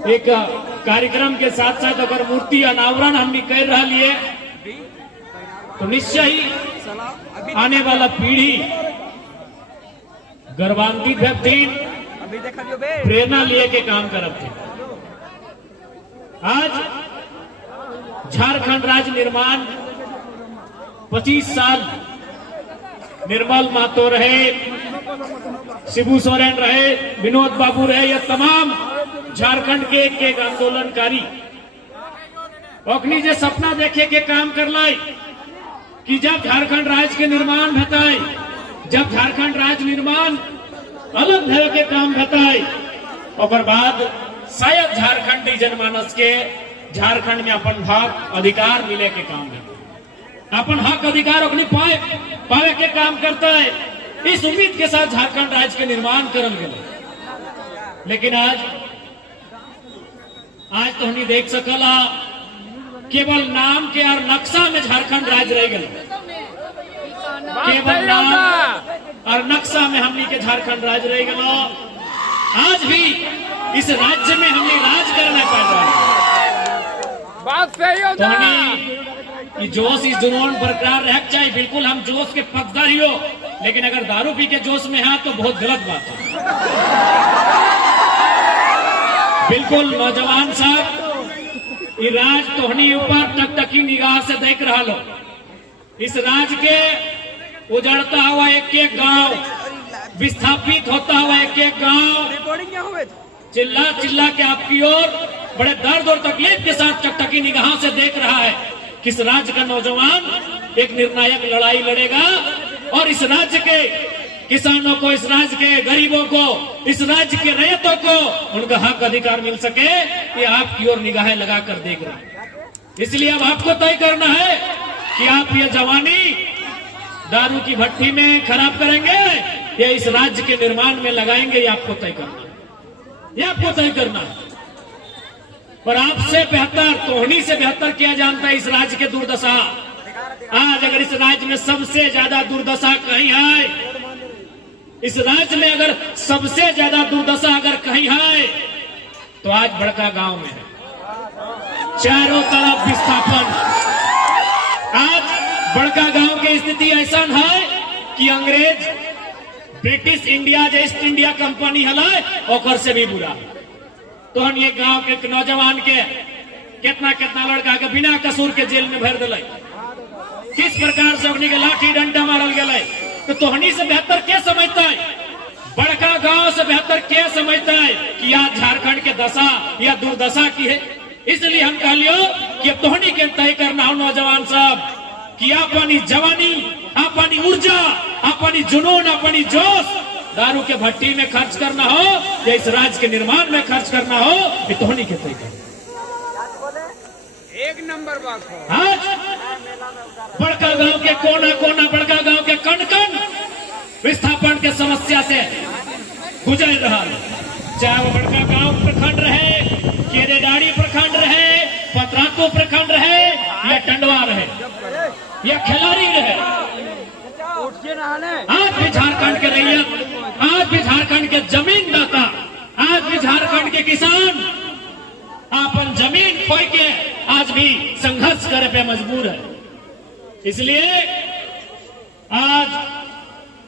एक कार्यक्रम के साथ साथ अगर मूर्ति अनावरण हमने कर रहा लिए तो निश्चय ही आने वाला पीढ़ी गर्वान्वित व्यक्ति प्रेरणा लिए के काम करब थे। आज झारखंड राज्य निर्माण 25 साल निर्मल महतो रहे, शिबू सोरेन रहे, विनोद बाबू रहे, यह तमाम झारखंड के एक आंदोलनकारी अखनी जे सपना देखे के काम कर लाई कि जब झारखंड राज्य के निर्माण भताए, जब झारखंड राज्य निर्माण अलग भय के काम भताए और बाद शायद झारखंडी जनमानस के झारखंड में अपन हक अधिकार मिले के काम है, अपन हक अधिकार अपनी पावे के काम करता है। इस उम्मीद के साथ झारखंड राज्य के निर्माण करल गए, लेकिन आज तो हमने देख सकला केवल नाम के और नक्शा में झारखंड राज्य रह गए, केवल नाम और नक्शा में हमने के झारखंड राज्य रह गए। आज भी इस राज्य में हमने राज करना पड़ रहा है। बात सही हो तो जोश इस जुनून बरकरार रह चाहिए। बिल्कुल हम जोश के पक्षधर ही हो, लेकिन अगर दारू पी के जोश में है तो बहुत गलत बात है। बिल्कुल नौजवान साहब, ये राज तोहनी ऊपर टकटकी निगाह से देख रहा लो। इस राज के उजड़ता हुआ एक एक गांव, विस्थापित होता हुआ एक एक गांव चिल्ला चिल्ला के आपकी ओर बड़े दर्द और तकलीफ के साथ टकटकी निगाह से देख रहा है कि इस राज्य का नौजवान एक निर्णायक लड़ाई लड़ेगा और इस राज्य के किसानों को, इस राज्य के गरीबों को, इस राज्य के रैयतों को उनका हक अधिकार मिल सके, ये आपकी ओर निगाहें लगाकर देख रहे हैं। इसलिए अब आपको तय करना है कि आप ये जवानी दारू की भट्टी में खराब करेंगे या इस राज्य के निर्माण में लगाएंगे, ये आपको तय करना है, ये आपको तय करना है। पर आपसे बेहतर, तोहनी से बेहतर किया जानता है इस राज्य के दुर्दशा। आज अगर इस राज्य में सबसे ज्यादा दुर्दशा कहीं है, इस राज्य में अगर सबसे ज्यादा दुर्दशा अगर कहीं है तो आज बड़का गांव में है। चारों तरफ विस्थापन। आज बड़का गांव की स्थिति ऐसा है कि अंग्रेज ब्रिटिश इंडिया जो ईस्ट इंडिया कंपनी हलाए ओकर से भी बुरा। तो हम ये गांव के नौजवान के कितना कितना लड़का के बिना कसूर के जेल में भर दिले, किस प्रकार से उन्हीं के लाठी डंडा मारल गए। तो तोहनी से बेहतर क्या समझता है, बड़का गांव से बेहतर क्या समझता है कि आज झारखंड के दशा या दुर्दशा की है। इसलिए हम कह लियो कि तोहनी के तय करना हो नौजवान साहब कि अपनी जवानी, अपनी ऊर्जा, अपनी जुनून, अपनी जोश दारू के भट्टी में खर्च करना हो या इस राज्य के निर्माण में खर्च करना हो, ये तोहनी के तय करना। एक नंबर बात हो। आज बड़का गांव के कोना कोना, बड़का गांव के कण कण विस्थापन के समस्या से गुजर रहा है। चाहे वो बड़का गांव प्रखंड रहे, केरेडाड़ी प्रखंड रहे, पतरातू प्रखंड रहे या टंडवा रहे या खिलाड़ी रहे, आज भी झारखंड के रैयत, आज भी झारखंड के जमीन दाता, आज भी झारखंड के किसान अपन जमीन खोई के आज भी संघर्ष करे पे मजबूर है। इसलिए आज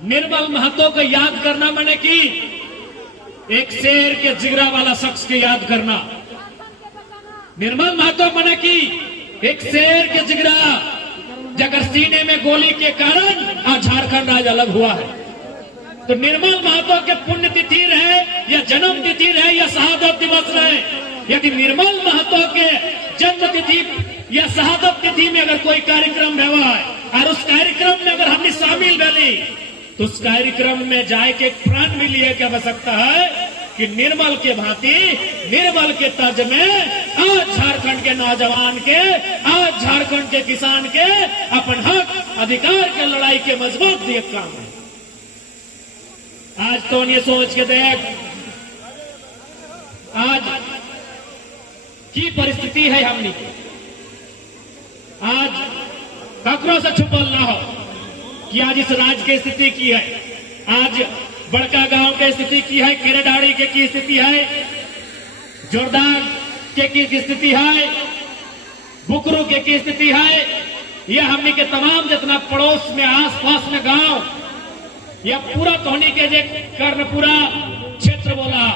निर्मल महतो को याद करना मैंने की एक शेर के जिगरा वाला शख्स के याद करना। निर्मल महतो मैंने की एक शेर के जिगरा जगर सीने में गोली के कारण आज झारखंड राज्य अलग हुआ है। तो निर्मल महतो के पुण्यतिथि रहे या जन्म तिथि रहे या शहादत दिवस रहे, यदि निर्मल महतो के जन्म तिथि या शहादत तिथि में अगर कोई कार्यक्रम हुआ है और उस कार्यक्रम में अगर हमने शामिल भली तो उस कार्यक्रम में जाए के प्राण भी लिए क्या आवश्यकता है कि निर्मल के भांति, निर्मल के तर्ज में आज झारखंड के नौजवान के, आज झारखंड के किसान के अपन हक अधिकार के लड़ाई के मजबूत दिए काम है। आज तो ये सोच के देख आज की परिस्थिति है हमनी की। आज ककरों से छुपल ना हो कि आज इस राज्य की स्थिति की है, आज बड़का गांव की स्थिति की है, केरेडाड़ी की स्थिति है। जोरदार की स्थिति है, बुकरू की स्थिति है। यह हमने के तमाम जितना पड़ोस में आस पास में गांव, यह पूरा तोहनी के जे कर्णपुरा क्षेत्र बोला,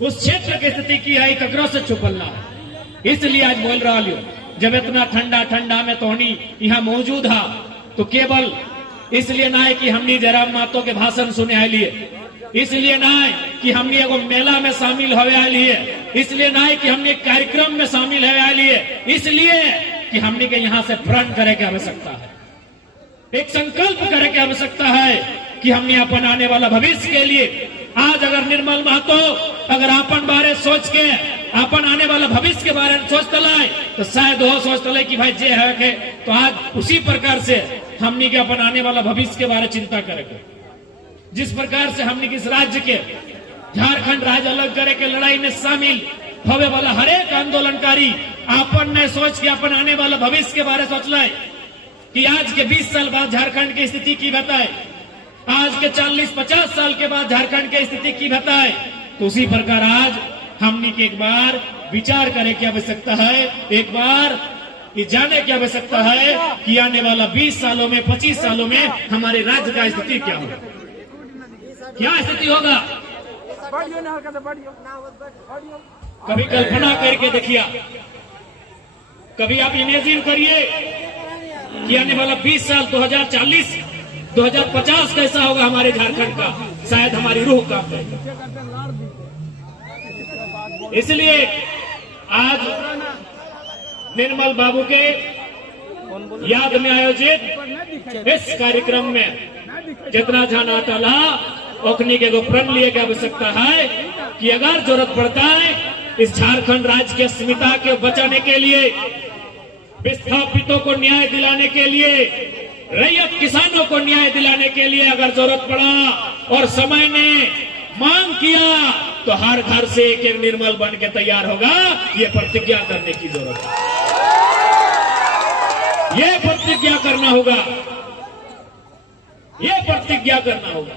उस क्षेत्र की स्थिति की है, ककरों से छुपलना। इसलिए आज बोल रहा हूं, जब इतना ठंडा ठंडा में तोहनी यहाँ मौजूद है, तो केवल इसलिए ना है कि हमने जयराम महतो के भाषण सुने आए लिए, इसलिए ना है कि हमने एगो मेला में शामिल होवे आए लिए, इसलिए ना है कि हमने कार्यक्रम में शामिल होवे आए लिए, इसलिए कि हमने के यहाँ से प्रण करे की आवश्यकता है, एक संकल्प करे की आवश्यकता है कि हमने अपन आने वाला भविष्य के लिए आज अगर निर्मल महतो अगर अपन बारे सोच के अपन आने वाला भविष्य के बारे में सोच तलाए, तो शायद वो सोच तलाए कि भाई जे है के, तो आज उसी प्रकार से हमने के अपन आने वाला भविष्य के बारे में चिंता करेंगे। जिस प्रकार से हमने किस राज्य के झारखंड राज्य अलग करे के लड़ाई में शामिल होवे वाला हर एक आंदोलनकारी अपन ने सोच के अपन आने वाला भविष्य के बारे सोच लाए कि आज के 20 साल बाद झारखंड की स्थिति की बताए, आज के 40-50 साल के बाद झारखंड की स्थिति की बताए, तो उसी प्रकार आज हमने के एक बार विचार करने की आवश्यकता है, एक बार ये जानने की आवश्यकता है कि आने वाला 20 सालों में 25 सालों में हमारे राज्य का स्थिति क्या होगा, क्या स्थिति होगा। कभी कल्पना करके देखिए, कभी आप इमेजिन करिए कि आने वाला 20 साल 2040 2050 कैसा होगा हमारे झारखंड का, शायद हमारी रूह कांप जाएगी। इसलिए आज निर्मल बाबू के याद में आयोजित इस कार्यक्रम में जितना जाना टला ओखनी के प्रण लिए की आवश्यकता है कि अगर जरूरत पड़ता है इस झारखंड राज्य के अस्मिता के बचाने के लिए, विस्थापितों को न्याय दिलाने के लिए, रैयत किसानों को न्याय दिलाने के लिए अगर जरूरत पड़ा और समय ने मांग किया, तो हर घर से एक एक निर्मल बन के तैयार होगा। ये प्रतिज्ञा करने की जरूरत है, ये प्रतिज्ञा करना होगा, ये प्रतिज्ञा करना होगा।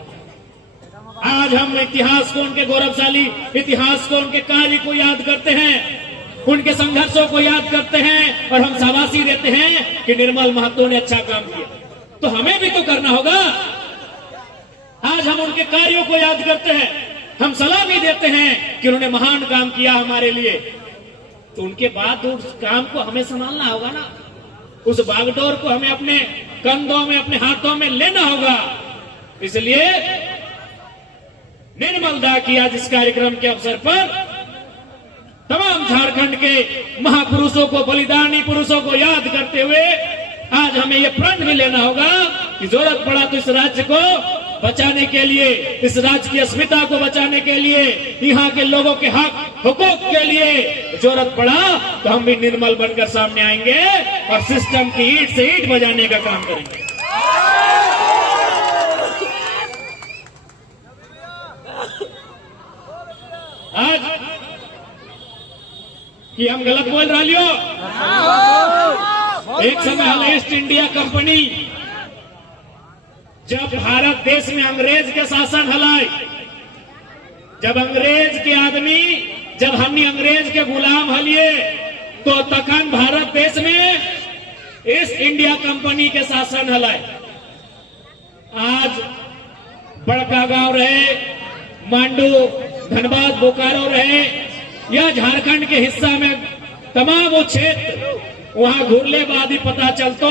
आज हम इतिहास को, उनके गौरवशाली इतिहास को, उनके कार्य को याद करते हैं, उनके संघर्षों को याद करते हैं और हम शाबाशी देते हैं कि निर्मल महतो ने अच्छा काम किया, तो हमें भी तो करना होगा। आज हम उनके कार्यों को याद करते हैं, हम सलामी देते हैं कि उन्होंने महान काम किया हमारे लिए, तो उनके बाद उस काम को हमें संभालना होगा ना, उस बागडोर को हमें अपने कंधों में, अपने हाथों में लेना होगा। इसलिए निर्मल दा की आज इस कार्यक्रम के अवसर पर तमाम झारखंड के महापुरुषों को, बलिदानी पुरुषों को याद करते हुए आज हमें यह प्रण भी लेना होगा कि जरूरत पड़ा तो इस राज्य को बचाने के लिए, इस राज्य की अस्मिता को बचाने के लिए, यहाँ के लोगों के हक हुकूक के लिए जरूरत पड़ा तो हम भी निर्मल बनकर सामने आएंगे और सिस्टम की ईंट से ईंट बजाने का काम करेंगे। आज कि हम गलत बोल रहा लियो, एक समय हल ईस्ट इंडिया कंपनी जब भारत देश में अंग्रेज के शासन हलाए, जब अंग्रेज के आदमी, जब हमने अंग्रेज के गुलाम हलिए, तो तखन भारत देश में ईस्ट इंडिया कंपनी के शासन हलाए। आज बड़का गांव रहे, मांडू, धनबाद, बोकारो रहे या झारखंड के हिस्सा में तमाम वो क्षेत्र, वहां घूरने बाद ही पता चलता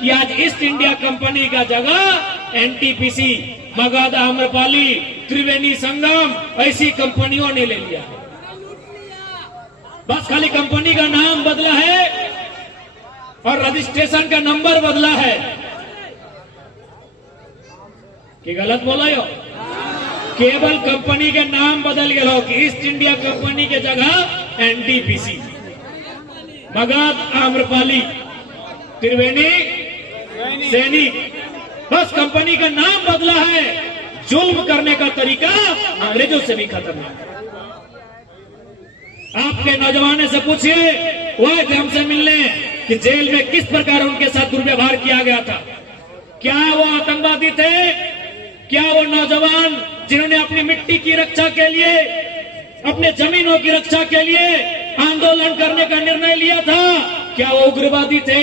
कि आज ईस्ट इंडिया कंपनी का जगह एनटीपीसी, मगध, आम्रपाली, त्रिवेणी संगम ऐसी कंपनियों ने ले लिया। बस खाली कंपनी का नाम बदला है और रजिस्ट्रेशन का नंबर बदला है। कि गलत बोला यो? केवल कंपनी के नाम बदल गया हो कि ईस्ट इंडिया कंपनी के जगह एनटीपीसी, मगध, आम्रपाली, त्रिवेणी, सैनिक, बस कंपनी का नाम बदला है। जुल्म करने का तरीका अंग्रेजों से भी खत्म है। आपके नौजवानों से पूछिए, वह थे हमसे मिलने कि जेल में किस प्रकार उनके साथ दुर्व्यवहार किया गया था। क्या वो आतंकवादी थे? क्या वो नौजवान जिन्होंने अपनी मिट्टी की रक्षा के लिए अपने जमीनों की रक्षा के लिए आंदोलन करने का निर्णय लिया था। क्या वो उग्रवादी थे?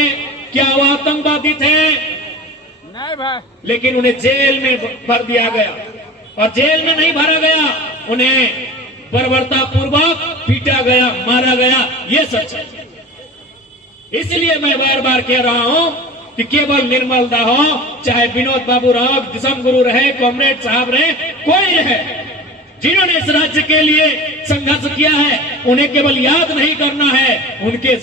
क्या वो आतंकवादी थे? नहीं भाई। लेकिन उन्हें जेल में भर दिया गया, और जेल में नहीं भरा गया, उन्हें बर्बरतापूर्वक पीटा गया, मारा गया। ये सच है। इसलिए मैं बार बार कह रहा हूं कि केवल निर्मल दा हो, चाहे विनोद बाबू रहो, दिसम गुरु रहे, कॉमरेड साहब रहे, कोई रहे, जिन्होंने इस राज्य के लिए संघर्ष किया है, उन्हें केवल याद नहीं करना है, उनके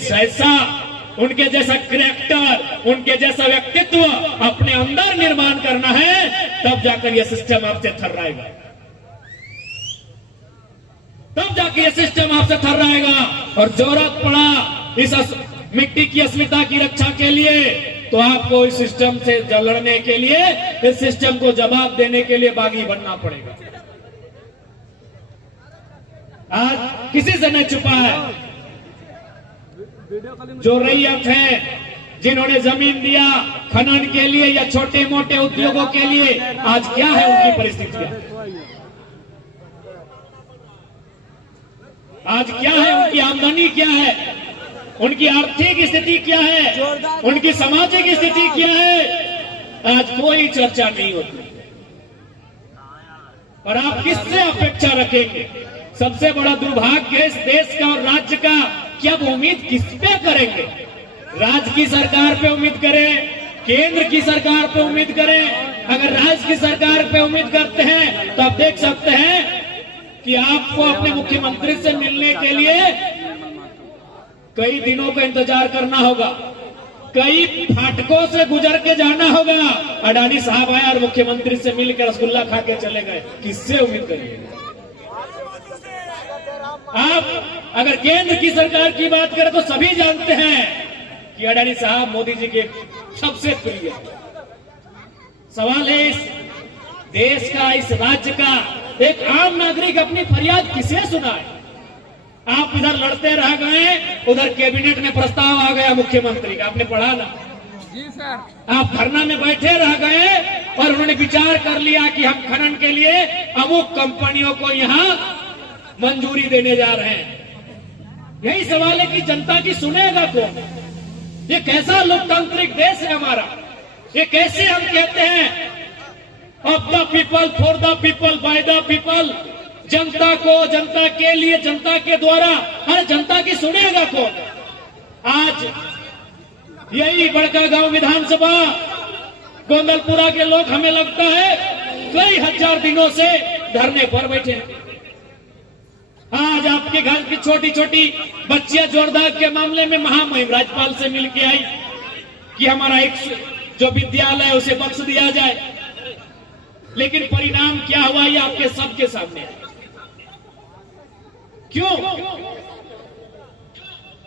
जैसा कैरेक्टर, उनके जैसा व्यक्तित्व अपने अंदर निर्माण करना है। तब जाकर यह सिस्टम आपसे थर्राएगा, तब जाकर यह सिस्टम आपसे थर्राएगा। और जरूरत पड़ा इस मिट्टी की अस्मिता की रक्षा के लिए, तो आपको इस सिस्टम से लड़ने के लिए, इस सिस्टम को जवाब देने के लिए बागी बनना पड़ेगा। आज किसी से नहीं छुपा है, जो रैयत है, जिन्होंने जमीन दिया खनन के लिए या छोटे मोटे उद्योगों के लिए, आज क्या है उनकी परिस्थितियां? आज क्या है उनकी आमदनी, क्या है उनकी आर्थिक स्थिति, क्या है उनकी सामाजिक स्थिति, क्या है? आज कोई चर्चा नहीं होती। और आप किससे अपेक्षा रखेंगे? सबसे बड़ा दुर्भाग्य इस देश का और राज्य का कि अब उम्मीद किस पे करेंगे? राज्य की सरकार पे उम्मीद करें, केंद्र की सरकार पे उम्मीद करें? अगर राज्य की सरकार पे उम्मीद करते हैं तो आप देख सकते हैं कि आपको अपने मुख्यमंत्री से मिलने के लिए कई दिनों का इंतजार करना होगा, कई फाटकों से गुजर के जाना होगा। अडानी साहब आए और मुख्यमंत्री से मिलकर रसगुल्ला खा के चले गए, किससे उम्मीद करिए? आप अगर केंद्र की सरकार की बात करें तो सभी जानते हैं कि अडानी साहब मोदी जी के सबसे प्रिय। सवाल है इस देश का, इस राज्य का एक आम नागरिक अपनी फरियाद किसे सुनाए? आप इधर लड़ते रह गए, उधर कैबिनेट में प्रस्ताव आ गया मुख्यमंत्री का, आपने पढ़ा ना? जी सर। आप धरना में बैठे रह गए और उन्होंने विचार कर लिया कि हम खनन के लिए अमुक कंपनियों को यहाँ मंजूरी देने जा रहे हैं। यही सवाल है कि जनता की सुनेगा कौन? ये कैसा लोकतांत्रिक देश है हमारा? ये कैसे हम कहते हैं of the people, for the people, by the people, जनता को, जनता के लिए, जनता के द्वारा। अरे जनता की सुनेगा कौन? आज यही बड़कागांव विधानसभा गोंदलपुरा के लोग, हमें लगता है कई हजार दिनों से धरने पर बैठे हैं। आज आपके घर की छोटी छोटी बच्चियां जोरदाग के मामले में महामहिम राज्यपाल से मिलके आई कि हमारा एक जो विद्यालय है उसे बख्श दिया जाए, लेकिन परिणाम क्या हुआ ये आपके सबके सामने है। क्यों?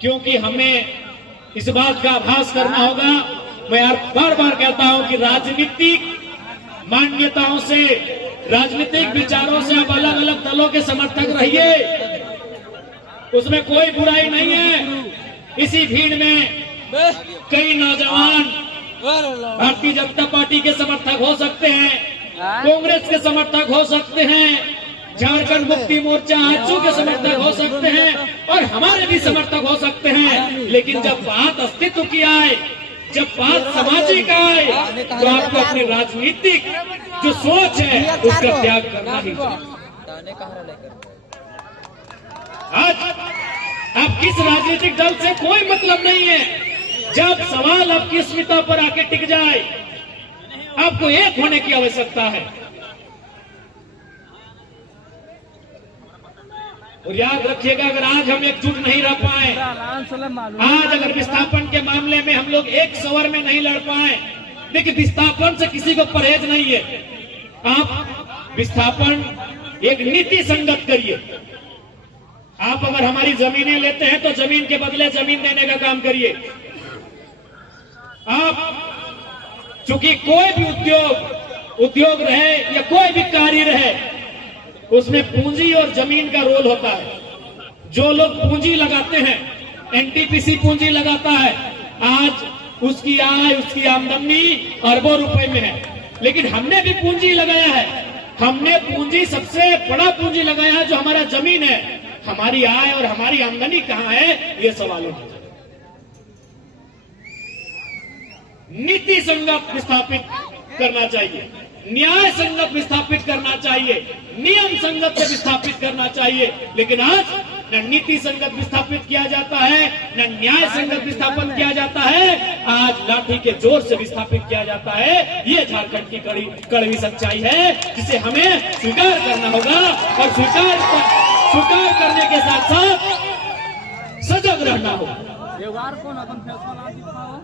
क्योंकि हमें इस बात का आभास करना होगा, मैं बार बार कहता हूं कि राजनीतिक मान्यताओं से, राजनीतिक विचारों से आप अलग अलग दलों के समर्थक रहिए, उसमें कोई बुराई नहीं है। इसी भीड़ में कई नौजवान भारतीय जनता पार्टी के समर्थक हो सकते हैं, कांग्रेस के समर्थक हो सकते हैं, झारखंड मुक्ति मोर्चा आजसू के समर्थक हो सकते हैं, और हमारे भी समर्थक हो सकते हैं। लेकिन जब बात अस्तित्व की आए, जब बात सामाजिक आए, तो आपको अपनी राजनीतिक जो सोच है उसका त्याग करना ही चाहिए। आज आप किस राजनीतिक दल से कोई मतलब नहीं है। जब सवाल आपकी अस्मिता पर आके टिक जाए, आपको एक होने की आवश्यकता है। और याद रखिएगा, अगर आज हम एकजुट नहीं रह पाए, आज अगर विस्थापन के मामले में हम लोग एक स्वर में नहीं लड़ पाए, देखिए विस्थापन से किसी को परहेज नहीं है। आप विस्थापन एक नीति संगत करिए। आप अगर हमारी जमीनें लेते हैं तो जमीन के बदले जमीन देने का काम करिए। आप चूंकि कोई भी उद्योग रहे या कोई भी कार्य रहे, उसमें पूंजी और जमीन का रोल होता है। जो लोग पूंजी लगाते हैं, एनटीपीसी पूंजी लगाता है, आज उसकी आय, उसकी आमदनी अरबों रुपए में है। लेकिन हमने भी पूंजी लगाया है। हमने पूंजी, सबसे बड़ा पूंजी लगाया है जो हमारा जमीन है। हमारी आय और हमारी आमदनी कहां है, ये सवाल है। नीति संगत विस्थापित करना चाहिए, न्याय संगत विस्थापित करना चाहिए, नियम संगत से विस्थापित करना चाहिए। लेकिन आज न नीति संगत विस्थापित किया जाता है, न न्याय संगत विस्थापन किया जाता है, आज लाठी के जोर से विस्थापित किया जाता है। ये झारखंड की कड़वी सच्चाई है, जिसे हमें स्वीकार करना होगा और स्वीकार करने के साथ साथ सजग रहना होगा। व्यवहार कौन अपन फैसला ना दे पाओ,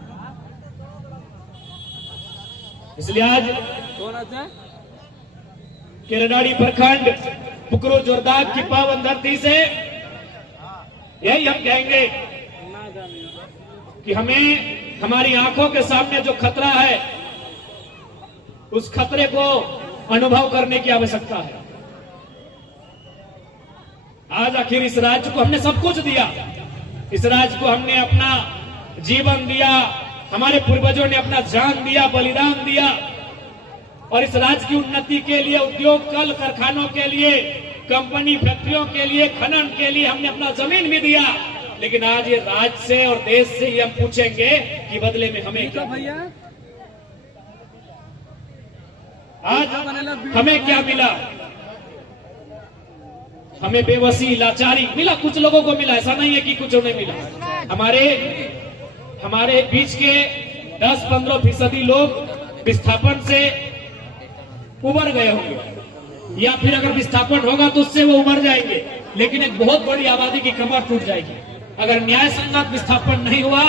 इसलिए आज कौन है केरडाड़ी प्रखंड पुकरो जोरदार की पावन धरती से यही हम कहेंगे कि हमें हमारी आंखों के सामने जो खतरा है, उस खतरे को अनुभव करने की आवश्यकता है। आज आखिर इस राज्य को हमने सब कुछ दिया, इस राज्य को हमने अपना जीवन दिया, हमारे पूर्वजों ने अपना जान दिया, बलिदान दिया, और इस राज्य की उन्नति के लिए, उद्योग कल कारखानों के लिए, कंपनी फैक्ट्रियों के लिए, खनन के लिए हमने अपना जमीन भी दिया। लेकिन आज ये राज्य से और देश से ही हम पूछेंगे कि बदले में हमें क्या भैया, आज हमें क्या मिला? हमें बेबसी, लाचारी मिला, कुछ लोगों को मिला, ऐसा नहीं है कि कुछ नहीं मिला। हमारे बीच के 10-15% लोग विस्थापन से उबर गए होंगे, या फिर अगर विस्थापन होगा तो उससे वो उबर जाएंगे, लेकिन एक बहुत बड़ी आबादी की कमर टूट जाएगी। अगर न्याय संगत विस्थापन नहीं हुआ